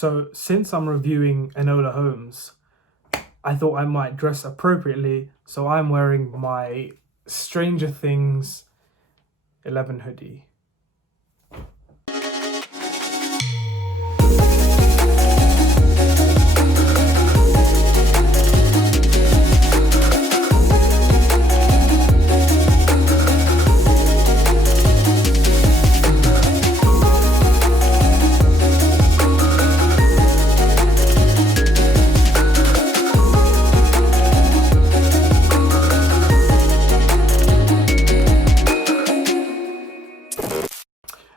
So since I'm reviewing Enola Holmes, I thought I might dress appropriately, so I'm wearing my Stranger Things 11 hoodie.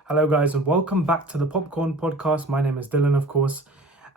Hello guys and welcome back to the Popcorn Podcast. My name is Dylan, of course,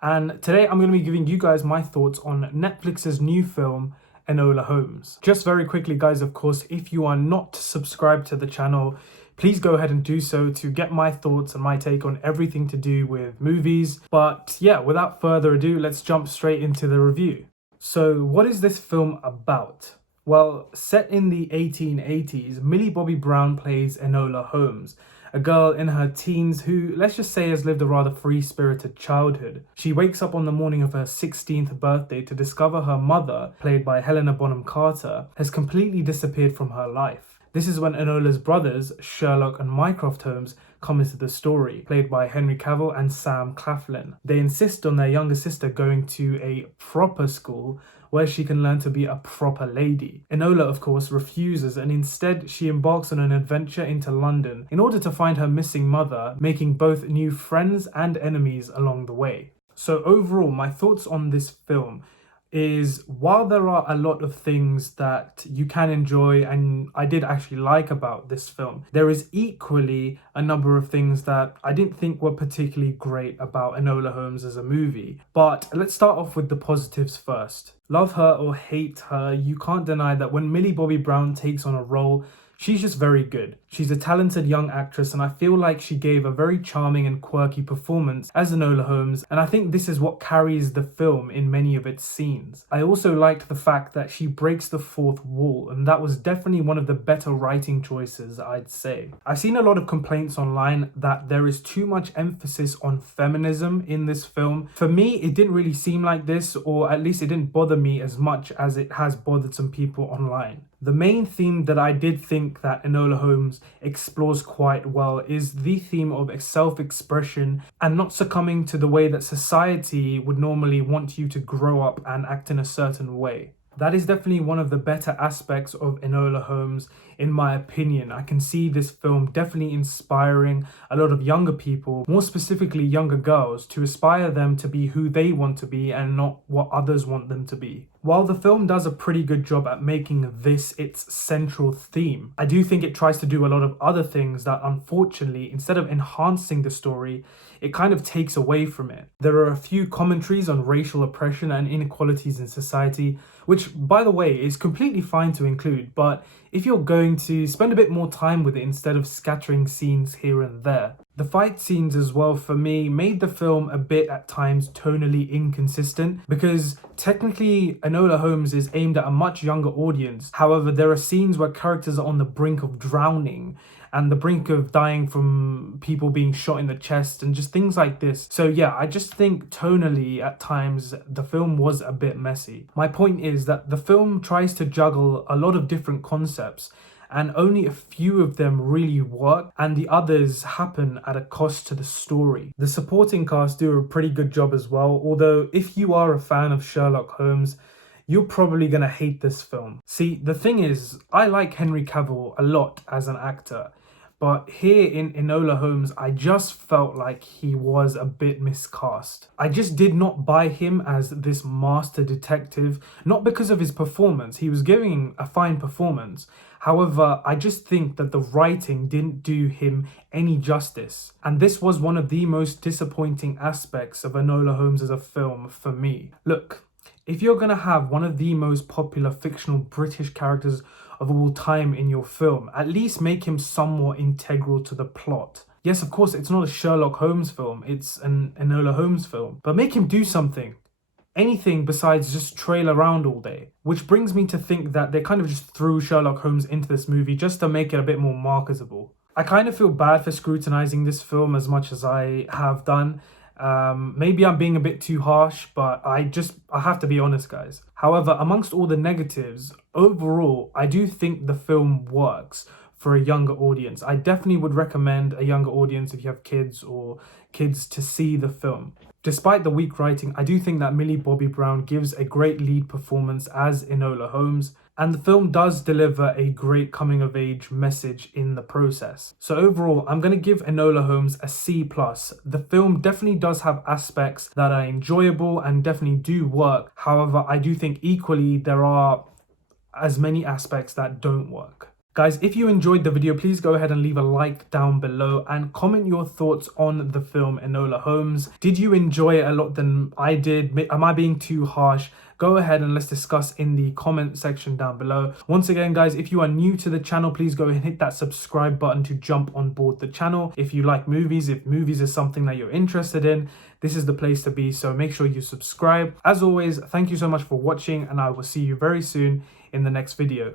and today I'm going to be giving you guys my thoughts on Netflix's new film, Enola Holmes. Just very quickly guys, of course, if you are not subscribed to the channel, please go ahead and do so to get my thoughts and my take on everything to do with movies. But yeah, without further ado, let's jump straight into the review. So what is this film about? Well, set in the 1880s, Millie Bobby Brown plays Enola Holmes, a girl in her teens who, let's just say, has lived a rather free-spirited childhood. She wakes up on the morning of her 16th birthday to discover her mother, played by Helena Bonham Carter, has completely disappeared from her life. This is when Enola's brothers, Sherlock and Mycroft Holmes, come into the story, played by Henry Cavill and Sam Claflin. They insist on their younger sister going to a proper school where she can learn to be a proper lady. Enola, of course, refuses, and instead she embarks on an adventure into London in order to find her missing mother, making both new friends and enemies along the way. So overall, my thoughts on this film is, while there are a lot of things that you can enjoy and I did actually like about this film, there is equally a number of things that I didn't think were particularly great about Enola Holmes as a movie. But let's start off with the positives first. Love her or hate her, you can't deny that when Millie Bobby Brown takes on a role, she's just very good. She's a talented young actress, and I feel like she gave a very charming and quirky performance as Enola Holmes, and I think this is what carries the film in many of its scenes. I also liked the fact that she breaks the fourth wall, and that was definitely one of the better writing choices, I'd say. I've seen a lot of complaints online that there is too much emphasis on feminism in this film. For me, it didn't really seem like this, or at least it didn't bother me as much as it has bothered some people online. The main theme that I did think that Enola Holmes explores quite well is the theme of self-expression and not succumbing to the way that society would normally want you to grow up and act in a certain way. That is definitely one of the better aspects of Enola Holmes, in my opinion. I can see this film definitely inspiring a lot of younger people, more specifically younger girls, to aspire them to be who they want to be and not what others want them to be. While the film does a pretty good job at making this its central theme, I do think it tries to do a lot of other things that, unfortunately, instead of enhancing the story, it kind of takes away from it. There are a few commentaries on racial oppression and inequalities in society, which, by the way, is completely fine to include, but if you're going to spend a bit more time with it instead of scattering scenes here and there. The fight scenes as well, for me, made the film a bit at times tonally inconsistent, because technically Enola Holmes is aimed at a much younger audience. However, there are scenes where characters are on the brink of drowning and the brink of dying from people being shot in the chest and just things like this. So yeah, I just think tonally at times the film was a bit messy. My point is that the film tries to juggle a lot of different concepts, and only a few of them really work, and the others happen at a cost to the story. The supporting cast do a pretty good job as well, although if you are a fan of Sherlock Holmes, you're probably gonna hate this film. See, the thing is, I like Henry Cavill a lot as an actor, but here in Enola Holmes, I just felt like he was a bit miscast. I just did not buy him as this master detective, not because of his performance. He was giving a fine performance. However, I just think that the writing didn't do him any justice. And this was one of the most disappointing aspects of Enola Holmes as a film for me. Look, if you're going to have one of the most popular fictional British characters of all time in your film, at least make him somewhat integral to the plot. Yes, of course, it's not a Sherlock Holmes film, it's an Enola Holmes film, but make him do something. Anything besides just trail around all day. Which brings me to think that they kind of just threw Sherlock Holmes into this movie just to make it a bit more marketable. I kind of feel bad for scrutinizing this film as much as I have done, Maybe I'm being a bit too harsh, but I have to be honest, guys. However, amongst all the negatives, overall, I do think the film works for a younger audience. I definitely would recommend a younger audience, if you have kids or kids, to see the film. Despite the weak writing, I do think that Millie Bobby Brown gives a great lead performance as Enola Holmes, and the film does deliver a great coming of age message in the process. So overall, I'm going to give Enola Holmes a C+. The film definitely does have aspects that are enjoyable and definitely do work. However, I do think equally there are as many aspects that don't work. Guys, if you enjoyed the video, please go ahead and leave a like down below and comment your thoughts on the film Enola Holmes. Did you enjoy it a lot than I did? Am I being too harsh? Go ahead and let's discuss in the comment section down below. Once again, guys, if you are new to the channel, please go ahead and hit that subscribe button to jump on board the channel. If you like movies, if movies is something that you're interested in, this is the place to be. So make sure you subscribe. As always, thank you so much for watching, and I will see you very soon in the next video.